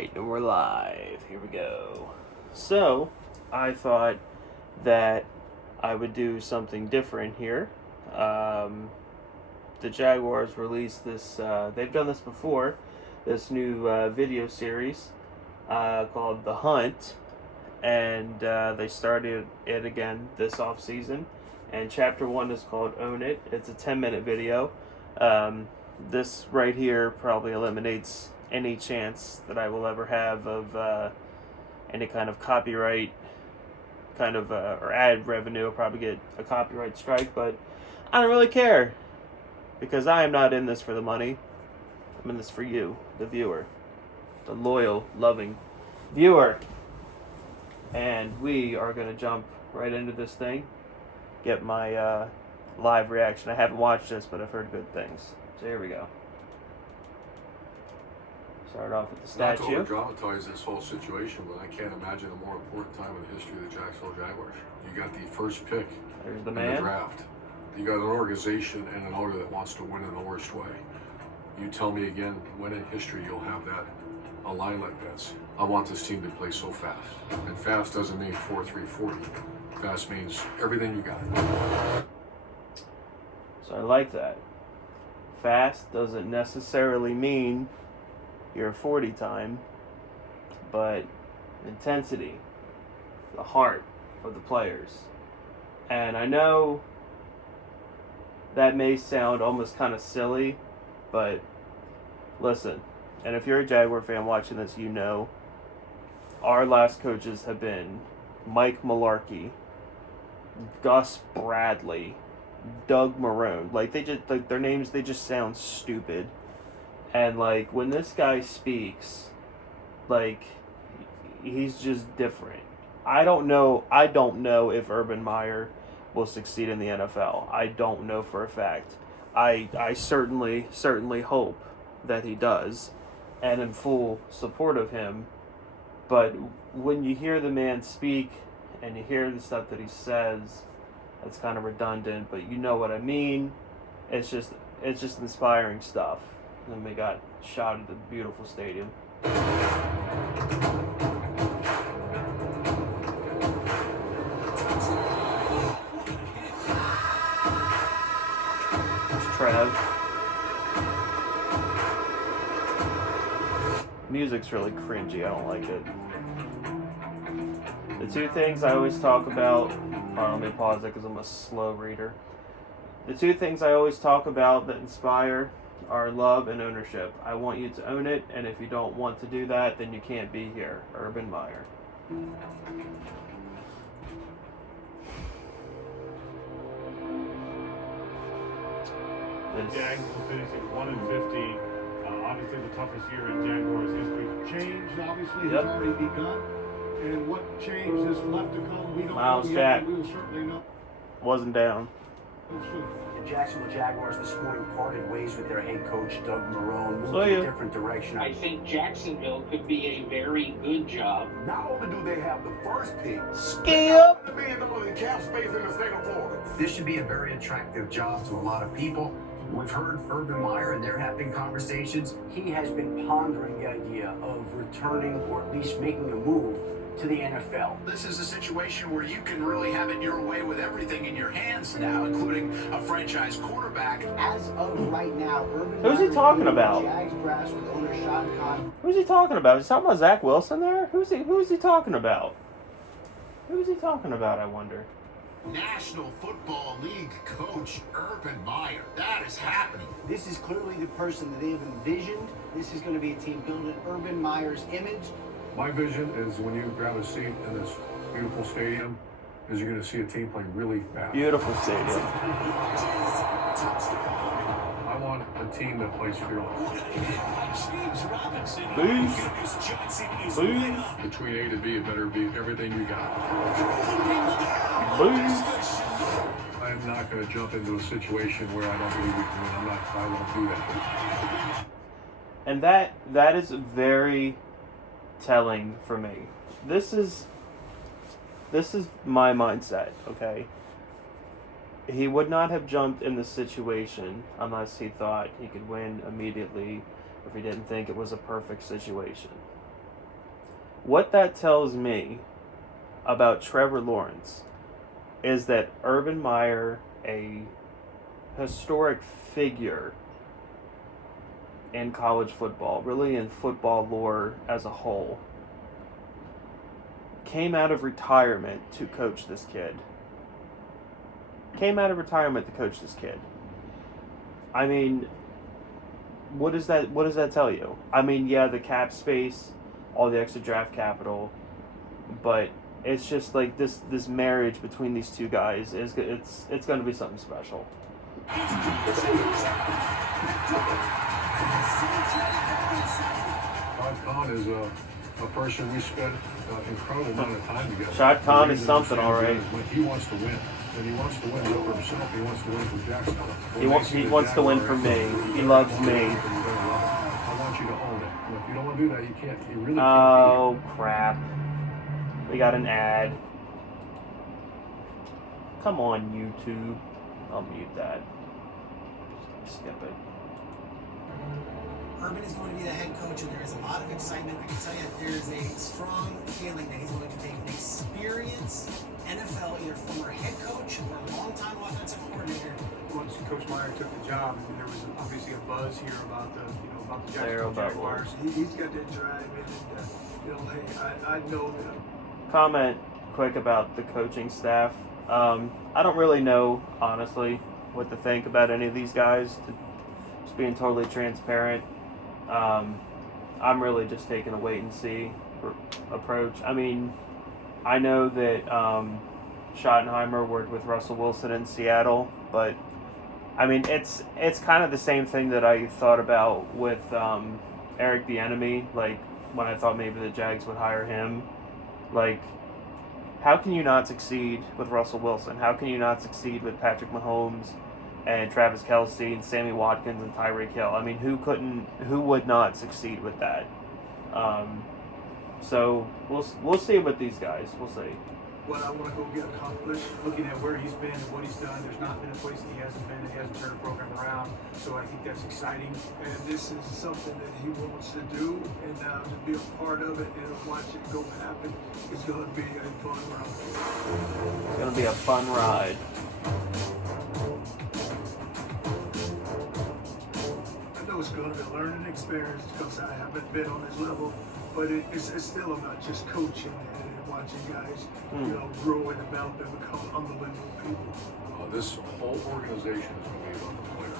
Alright, and we're live. Here we go. So, I thought that I would do something different here. The Jaguars released this, they've done this before, this new video series called The Hunt, and they started it again this offseason. And chapter 1 is called Own It. It's a 10-minute video. This right here probably eliminates any chance that I will ever have of any kind of copyright kind of or ad revenue. I'll probably get a copyright strike, but I don't really care because I am not in this for the money. I'm in this for you, the viewer, the loyal, loving viewer. And we are going to jump right into this thing, get my live reaction. I haven't watched this, but I've heard good things. So here we go. Start off with the statue. Not to over-dramatize this whole situation, but I can't imagine a more important time in the history of the Jacksonville Jaguars. You got the first pick There's the in man. the draft. You got an organization and an owner that wants to win in the worst way. You tell me again when in history you'll have that, a line like this. I want this team to play so fast. And fast doesn't mean 4-3-40. Fast means everything you got. So I like that. Fast doesn't necessarily mean your 40 time, but intensity, the heart of the players. And I know that may sound almost kind of silly, but listen, and if you're a Jaguar fan watching this, you know our last coaches have been Mike Mularkey, Gus Bradley, Doug Marrone. Like, they just, like, their names, they just sound stupid. And, like, when this guy speaks, like, he's just different. I don't know if Urban Meyer will succeed in the NFL. I don't know for a fact. I certainly hope that he does, and in full support of him. But when you hear the man speak and you hear the stuff that he says, it's kind of redundant, but you know what I mean. It's just inspiring stuff. And we got shot at the beautiful stadium. There's Trev. Music's really cringy. I don't like it. The two things I always talk about. Let me pause it because I'm a slow reader. The two things I always talk about that inspire are love and ownership. I want you to own it, and if you don't want to do that, then you can't be here. Urban Meyer. Jags will finish at 1-50. Obviously, the toughest year in Jaguars history. Change obviously has already begun, and what change is left to come, we don't Miles know Jack. yet. We will certainly know. Wasn't down. The Jacksonville Jaguars this morning parted ways with their head coach, Doug Marrone, moved So in you. a different direction. I think Jacksonville could be a very good job. Not only do they have the first pick, Skip! $1 million in cap space in the state of Florida. This should be a very attractive job to a lot of people. We've heard Urban Meyer, and there have been conversations. He has been pondering the idea of returning, or at least making a move to the NFL. This is a situation where you can really have it your way with everything in your hands now, including a franchise quarterback. As of right now, Urban Who's he Meyer talking is about? Jags brass with owner Shad Khan. Who's he talking about? Is he talking about Zach Wilson there? Who's he talking about? Who's he talking about, I wonder? National Football League coach Urban Meyer. That is happening. This is clearly the person that they have envisioned. This is going to be a team built in Urban Meyer's image. My vision is when you grab a seat in this beautiful stadium, is you're going to see a team play really fast. Beautiful stadium. I want a team that plays fearless. Boost. Boost. Between A to B, it better be everything you got. Boost. I'm not going to jump into a situation where I don't believe we can win. I won't do that. And that is very telling for me. This is my mindset, okay? He would not have jumped in this situation unless he thought he could win immediately, if he didn't think it was a perfect situation. What that tells me about Trevor Lawrence is that Urban Meyer, a historic figure in college football, really in football lore as a whole, came out of retirement to coach this kid. I mean, what does that tell you? I mean, yeah, the cap space, all the extra draft capital, but it's just like this marriage between these two guys it's going to be something special. Shad Khan is a person we spent an incredible amount of time together. Shad Khan is something, all right. When he wants to win. And he wants to win not for himself, he wants to win for Jacksonville. He wants to win for me. He loves me. I want you to own it. And if you don't want to do that, you can't. You really can't. Oh, crap. We got an ad. Come on, YouTube. I'll mute that. Skip it. Urban is going to be the head coach, and there is a lot of excitement. I can tell you there's a strong feeling that he's going to take an experienced NFL, either former head coach or longtime offensive coordinator. Once Coach Meyer took the job, there was obviously a buzz here about the Jacksonville Jaguars. He's got that drive in, and hey, I know that. Comment quick about the coaching staff. I don't really know, honestly, what to think about any of these guys. Just being totally transparent. I'm really just taking a wait and see approach. I mean, I know that Schottenheimer worked with Russell Wilson in Seattle, but I mean, it's kind of the same thing that I thought about with Eric Bieniemy, like when I thought maybe the Jags would hire him. Like, how can you not succeed with Russell Wilson? How can you not succeed with Patrick Mahomes and Travis Kelce and Sammy Watkins and Tyreek Hill? I mean, who would not succeed with that? So we'll see with these guys. We'll see. What I want to go get accomplished, looking at where he's been and what he's done, there's not been a place that he hasn't been, that he hasn't turned a program around. So I think that's exciting. And this is something that he wants to do, and to be a part of it and watch it go happen is going to be a fun ride. It's going to be a fun ride. I know it's going to be a learning experience because I haven't been on this level, but it's still about just coaching and watching guys, grow and develop and become unbelievable people. This whole organization is going to be about the player.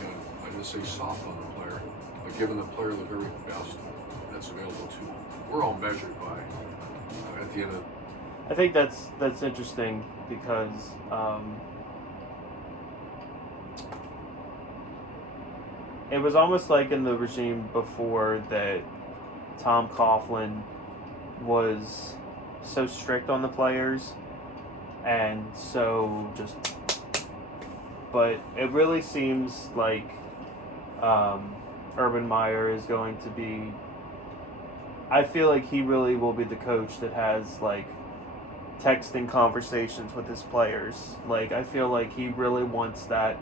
And I just say soft on the player, but giving the player the very best that's available to them. We're all measured by, at the end of. I think that's interesting because it was almost like in the regime before that Tom Coughlin was so strict on the players and so just, but it really seems like Urban Meyer is going to be, I feel like he really will be the coach that has like texting conversations with his players. Like, I feel like he really wants that,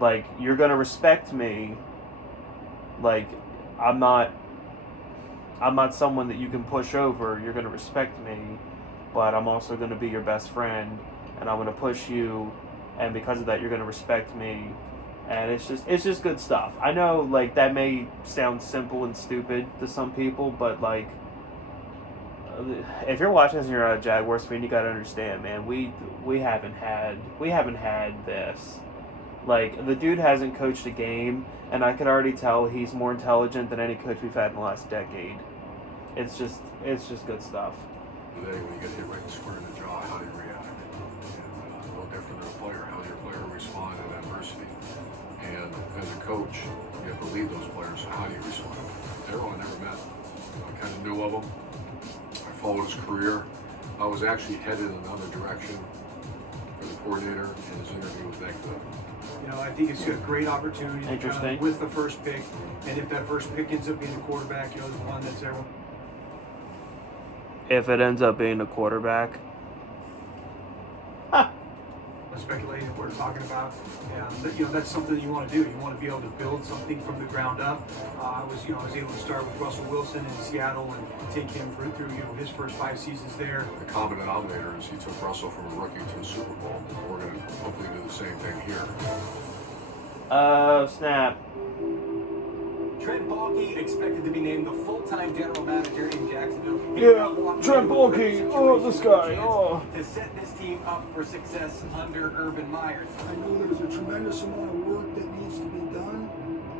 like, you're going to respect me. Like, I'm not someone that you can push over. You're going to respect me, but I'm also going to be your best friend, and I'm going to push you, and because of that, you're going to respect me. And it's just good stuff. I know, like, that may sound simple and stupid to some people, but, like, if you're watching this and you're a Jaguars fan, you got to understand, man, we haven't had this. Like, the dude hasn't coached a game, and I could already tell he's more intelligent than any coach we've had in the last decade. It's just good stuff. Today, when you get hit right square in the jaw, how do you react? And no different than a player, how does your player respond in adversity? And as a coach, you have to lead those players, so how do you respond? Darryl, I never met. I kind of knew of him. I followed his career. I was actually headed in another direction for the coordinator, and his interview was that good. You know, I think it's a great opportunity with the first pick, and if that first pick ends up being a quarterback, the one that's everyone. If it ends up being a quarterback, It's speculating what we're talking about. And that's something you want to do. You want to be able to build something from the ground up. I was able to start with Russell Wilson in Seattle and take him through his first 5 seasons there. The common denominator is he took Russell from a rookie to a Super Bowl. We're going to hopefully do the same thing here. Snap. Trent Baalke expected to be named the full-time general manager in Jacksonville. Yeah, Trent Baalke. Oh, this guy. Oh. To set this team up for success under Urban Meyer. I know there's a tremendous amount of work that needs to be done,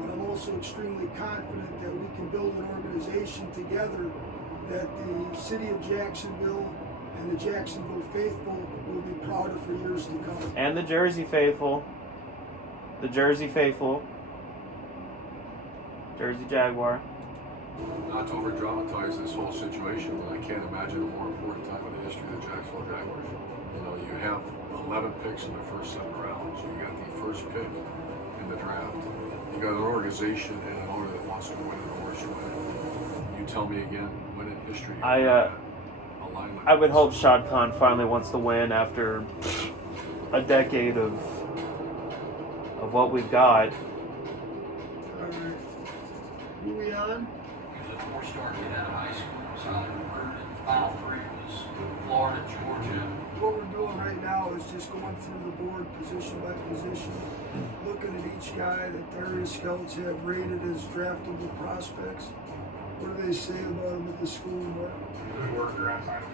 but I'm also extremely confident that we can build an organization together that the city of Jacksonville and the Jacksonville faithful will be proud of for years to come. And the Jersey faithful. The Jersey faithful. Jersey Jaguar. Not to over-dramatize this whole situation, but I can't imagine a more important time in the history of the Jacksonville Jaguars. You have 11 picks in the first 7 rounds. You got the first pick in the draft. You got an organization and an owner that wants to win in the worst way. You tell me again, when in history you have a line like I would this. hope Shad Khan finally wants to win after a decade of what we've got. All right. Who we on? He was a 4-star kid out of high school. Solid recruit. Final 3 was Florida, Georgia. What we're doing right now is just going through the board position by position, looking at each guy that various scouts have rated as draftable prospects. What do they say about them at the school, Mark? Good worker outside of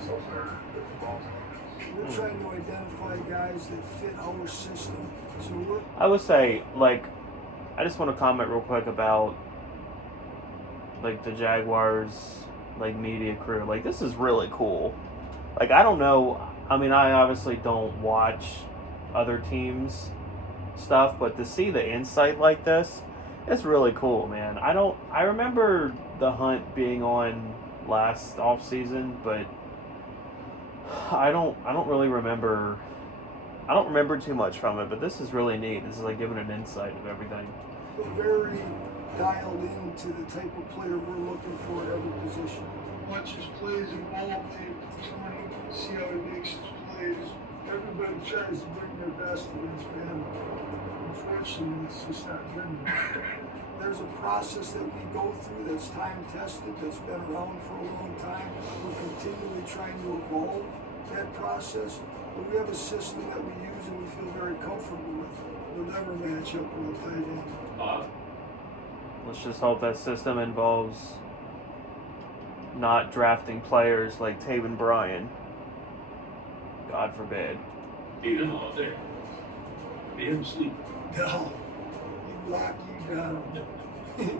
the self-starter, good football team. We're trying to identify guys that fit our system. So I would say, I just want to comment real quick about, the Jaguars, media crew. This is really cool. I don't know. I mean, I obviously don't watch other teams' stuff, but to see the insight like this, it's really cool, man. I remember the Hunt being on last off season, but I don't really remember. I don't remember too much from it, but this is really neat. This is giving an insight of everything. we're very dialed into the type of player we're looking for at every position. Watch his plays and ball tape, somebody see how he makes his plays. Everybody tries to bring their best against him. Unfortunately, it's just not good enough. There's a process that we go through that's time-tested, that's been around for a long time. We're continually trying to evolve that process, but we have a system that we use and we feel very comfortable with. We'll never match up with a tight end. Let's just hope that system involves not drafting players like Taven Bryan. God forbid. Beat him all day. Beat him sleep. No, he block you down. He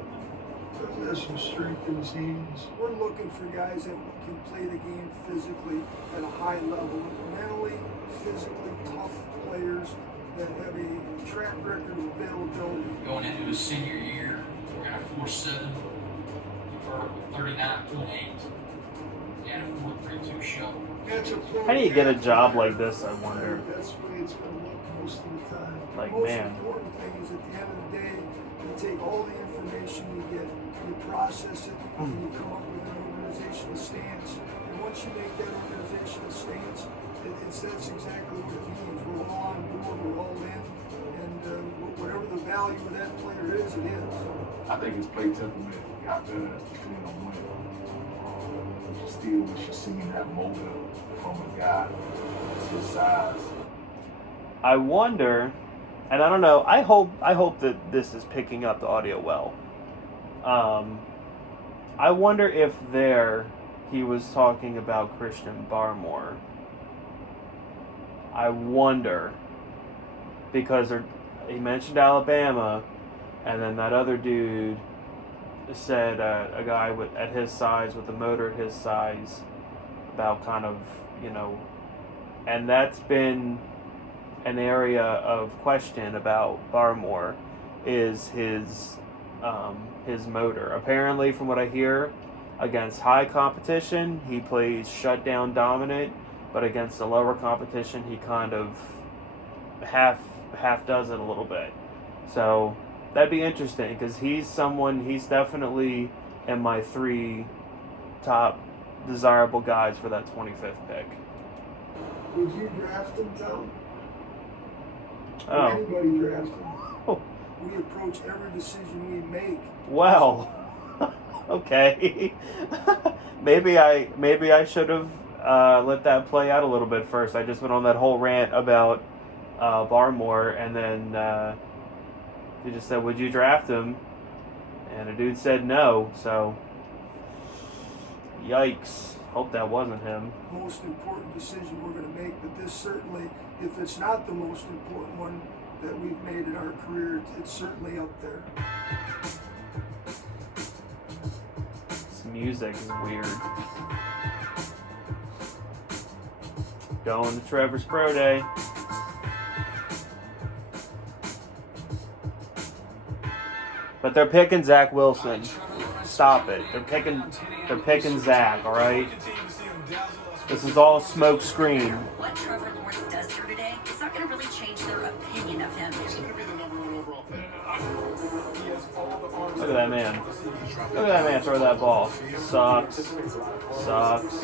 has some strength in his hands. We're looking for guys that can play the game physically at a high level. Mentally, physically tough players that have a track record of availability. Going into his senior year, we got a 4.7 for 39.8 and a 4.32 show. How do you get a job like this, I wonder? That's the way it's going to look most of the time. Like, the most man. important thing is at the end of the day, you take all the information you get, you process it, and you come up with an organizational stance. And once you make that organizational stance, that's exactly what it means. We're all on board, we're all in, and whatever the value of that player is, it is. I think his play temperament got better as the season went. Still, we should see that motive from a guy his size. I wonder, and I don't know. I hope that this is picking up the audio well. I wonder if he was talking about Christian Barmore. I wonder, because he mentioned Alabama, and then that other dude said a guy at his size, with a motor at his size, about kind of, and that's been an area of question about Barmore, is his motor. Apparently, from what I hear, against high competition, he plays shutdown dominant, but against the lower competition, he kind of half does it a little bit. So that'd be interesting, because he's definitely in my 3 top desirable guys for that 25th pick. Would you draft him, Tom? Oh. Anybody drafts him. Oh. We approach every decision we make. Well, okay. maybe I should have let that play out a little bit first. I just went on that whole rant about Barmore, and then he just said, "Would you draft him?" And a dude said no. So, yikes. Hope that wasn't him. Most important decision we're going to make, but this certainly, if it's not the most important one that we've made in our career, it's certainly up there. This music is weird. Going to Trevor's Pro Day. But they're picking Zach Wilson. Stop it. They're picking Zach, all right? This is all smoke screen. What Trevor Lawrence does here today, it's not going to really change their opinion of him. He's going to be the #1 overall pick. Look at that man. Look at that man throw that ball. Sucks. Sucks.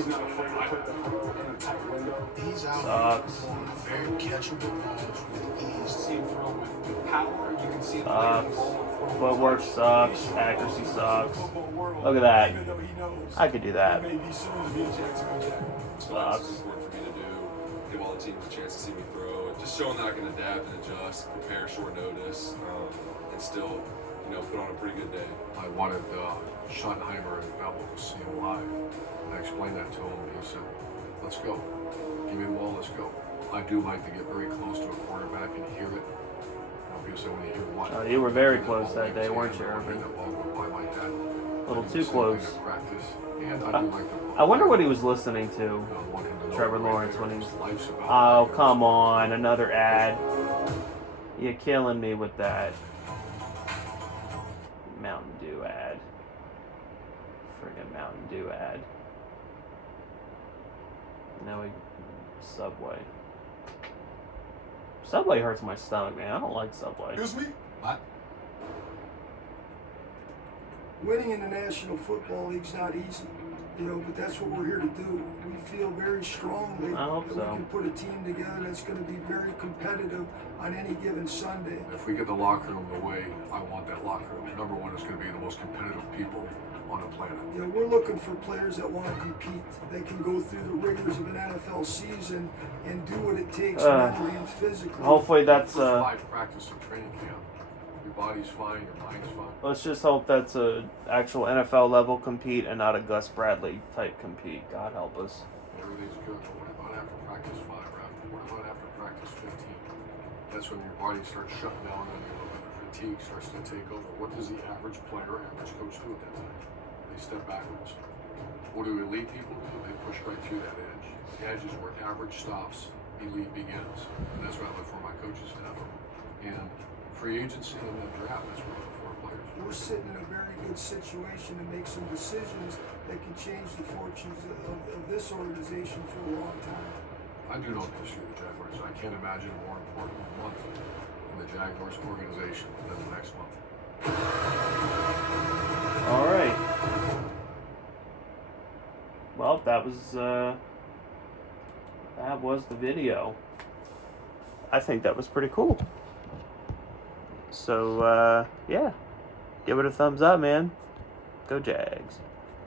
He's out Sucks. very catchable balls with ease. See him throw with power. You can see him Sucks. Footwork sucks. Accuracy sucks. Look at that. I could do that. Sucks. It's important for me to do. Give all the teams a chance to see me throw. And just showing that I can adapt and adjust, prepare short notice, and still, put on a pretty good day. I wanted Schottenheimer and Bevel to see him live. I explained that to him, and he said, "Let's go. Give me the ball, let's go." I do like to get very close to a quarterback and hear it. People say when you hear what. You were very close that day, weren't you, Urban? A little too close. I wonder what he was listening to, Trevor Lawrence, when he's... Oh, come on, another ad. You're killing me with that. Mountain Dew ad. Friggin' Mountain Dew ad. Now Subway. Subway hurts my stomach, man. I don't like Subway. Excuse me? What? Winning in the National Football League's not easy, but that's what we're here to do. We feel very strongly that we can put a team together that's going to be very competitive on any given Sunday. If we get the locker room the way I want that locker room, #1 is going to be the most competitive people on the planet. We're looking for players that want to compete. They can go through the rigors of an NFL season and do what it takes mentally and physically. Hopefully that's live practice and training camp. Your body's fine, your mind's fine. Let's just hope that's a actual NFL level compete and not a Gus Bradley type compete. God help us. Everything's good. But what about after practice 5, Raf? What about after practice 15? That's when your body starts shutting down and the fatigue starts to take over. What does the average player, average coach do at that time? They step backwards. What do elite people do? They push right through that edge. The edge is where average stops, elite begins. And that's what I look for my coaches to have. And free agency and the draft, that's what I look for players. We're sitting in a very good situation to make some decisions that can change the fortunes of this organization for a long time. I do know the history of the Jaguars. I can't imagine a more important month in the Jaguars organization than the next month. All right. Well, that was the video. I think that was pretty cool. So, yeah. Give it a thumbs up, man. Go Jags.